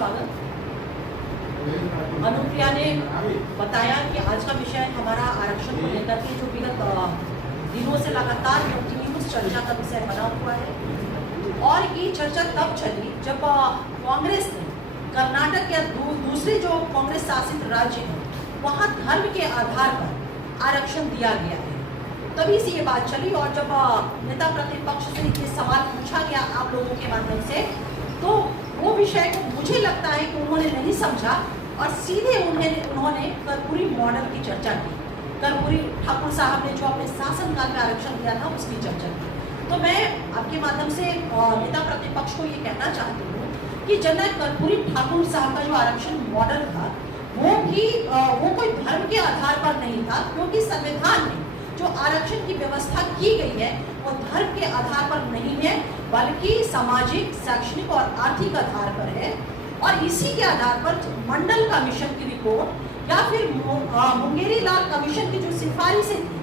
स्वागत। अनुप्रिया ने बताया कि आज का विषय हमारा आरक्षण को लेकर के जो विगत दिनों से लगातार कंटिन्यूस चर्चा का विषय बना हुआ है और ये चर्चा तब चली जब कांग्रेस ने कर्नाटक या दूसरे जो कांग्रेस शासित राज्य है वहाँ धर्म के आधार पर आरक्षण दिया गया है। तभी से ये बात चली और जब नेता प्रतिपक्ष से ये सवाल पूछा गया आप लोगों के माध्यम से, तो वो विषय को मुझे लगता है कि उन्होंने नहीं समझा और सीधे उन्होंने कर्पूरी मॉडल की चर्चा की। कर्पूरी ठाकुर साहब ने जो अपने शासनकाल में आरक्षण दिया था उसकी चर्चा की। तो मैं आपके माध्यम से नेता प्रतिपक्ष को ये कहना चाहती हूँ कि जनरल कर्पूरी ठाकुर साहब का जो आरक्षण मॉडल था वो कोई धर्म के आधार पर नहीं था, क्योंकि संविधान में जो आरक्षण की व्यवस्था की गई है वो धर्म के आधार पर नहीं है, बल्कि सामाजिक, शैक्षणिक और आर्थिक आधार पर है। और इसी के आधार पर मंडल कमीशन की रिपोर्ट या फिर मुंगेरी लाल कमीशन की जो सिफारिशें थी,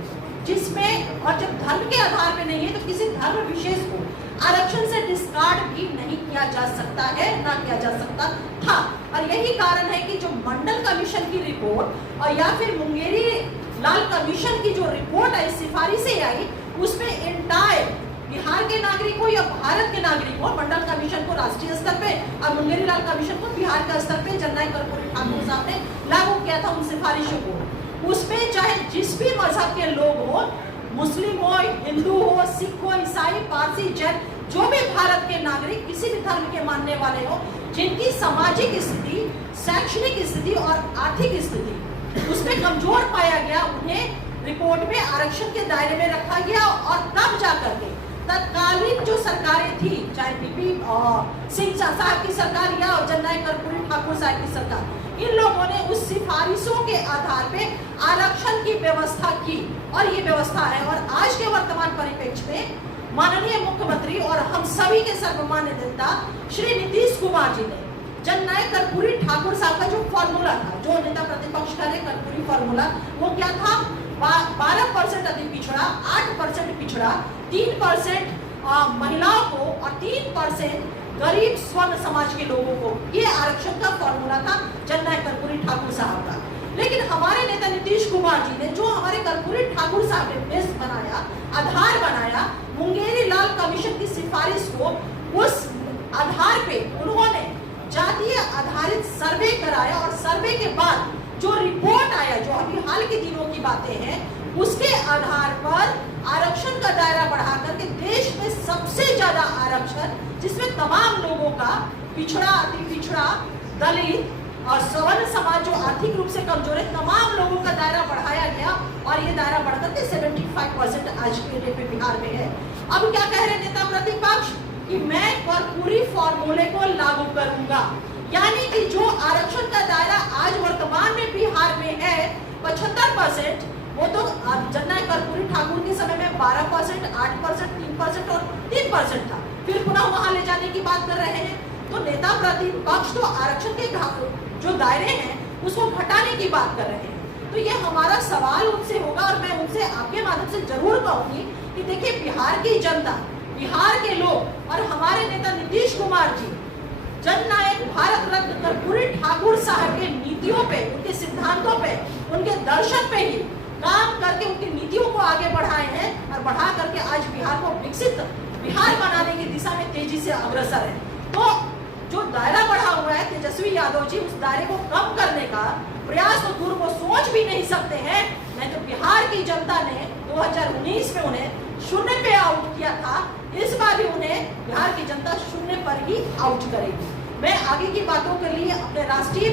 जिसमें और जब धर्म के आधार पर नहीं है तो किसी धर्म विशेष को आरक्षण से डिस्कार्ड भी नहीं किया जा सकता है, ना किया जा सकता था। और यही कारण है कि जो मंडल कमीशन की रिपोर्ट और या फिर मुंगेरी लाल कमीशन की जो रिपोर्ट आई, सिफारिशें आई, उसमें एंटायर बिहार के नागरिकों या भारत के नागरिकों, मंडल कमीशन को राष्ट्रीय स्तर पे और मुंगेरी लाल कमीशन को बिहार के स्तर पे जननायक कर्पूरी ठाकुर साहब ने लागू किया था उन सिफारिशों को। उसमें चाहे जिस भी मजहब के लोग हो, मुस्लिम हो, हिंदू हो, सिख हो, ईसाई, पारसी, जैन, जो भी भारत के नागरिक किसी भी धर्म के मानने वाले हो, जिनकी सामाजिक स्थिति, शैक्षणिक स्थिति और आर्थिक स्थिति उसमें कमजोर पाया गया, उन्हें रिपोर्ट में आरक्षण के दायरे में रखा गया। और तब जाकर के तत्कालीन जो सरकारें थी, चाहे बीपी सिंह साहब की सरकार या जननायक कर्पूरी ठाकुर साहब की सरकार, इन लोगों ने उस सिफारिशों के आधार पे आरक्षण की व्यवस्था की और ये व्यवस्था है। और आज के वर्तमान परिप्रेक्ष्य में माननीय मुख्यमंत्री और हम सभी के सर्वमान्य नेता श्री नीतीश कुमार जी ने जननायक कर्पूरी ठाकुर साहब का जो फॉर्मूला था, जो नेता प्रतिपक्ष का है कर्पूरी फॉर्मूला, वो क्या था? 12% अति पिछड़ा, 8% पिछड़ा, 3% महिलाओं को और 3% गरीब स्वर्ण समाज के लोगों को, ये आरक्षण का फॉर्मूला था जननायक कर्पूरी ठाकुर साहब का। लेकिन हमारे नेता नीतीश कुमार जी ने जो हमारे कर्पूरी ठाकुर साहब ने बेस बनाया, आधार बनाया, मुंगेरी लाल कमीशन की सिफारिश को, उस आधार पे उन्होंने जातीय आधारित सर्वे कराया और सर्वे के बाद जो रिपोर्ट आया, जो अभी हाल के दिनों की बातें हैं, उसके आधार पर आरक्षण का दायरा बढ़ा करके देश में सबसे ज्यादा आरक्षण, जिसमें तमाम लोगों का, पिछड़ा, अति पिछड़ा, दलित और सवर्ण समाज जो आर्थिक रूप से कमजोर है, तमाम लोगों का दायरा बढ़ाया गया और ये दायरा बढ़कर के 75% आज के डेट में बिहार में है। अब क्या कह रहे नेता प्रतिपक्ष कि मैं कर्पूरी फॉर्मूले को लागू करूंगा, यानी कि जो आरक्षण का दायरा आज वर्तमान में बिहार में है 75%, वो तो जननायक कर्पूरी ठाकुर के समय में 12%, 8%, 3% और 3% था, फिर पुनः वहां ले जाने की बात कर रहे हैं। तो नेता प्रतिपक्ष तो आरक्षण के जो दायरे हैं उसको घटाने की बात कर रहे हैं। तो ये हमारा सवाल उनसे होगा और मैं उनसे आपके माध्यम से जरूर कहूंगी कि देखिए, बिहार की जनता, बिहार के लोग और हमारे नेता नीतीश कुमार जी जननायक भारत रत्न कर्पूरी ठाकुर साहब के नीतियों पे, उनके सिद्धांतों पे, उनके दर्शन पे ही काम करके उनकी नीतियों को आगे बढ़ाए हैं और बढ़ा करके आज बिहार को विकसित बिहार बनाने की दिशा में तेजी से अग्रसर है। तो जो दायरा बढ़ा हुआ है तेजस्वी यादव जी, उस दायरे को कम करने का प्रयास तो दूर को सोच भी नहीं सकते हैं। नहीं तो बिहार की जनता ने 2019 में उन्हें शून्य पे आउट किया था, इस बार भी उन्हें बिहार की जनता शून्य पर ही आउट करेगी। मैं आगे की बातों के लिए अपने राष्ट्रीय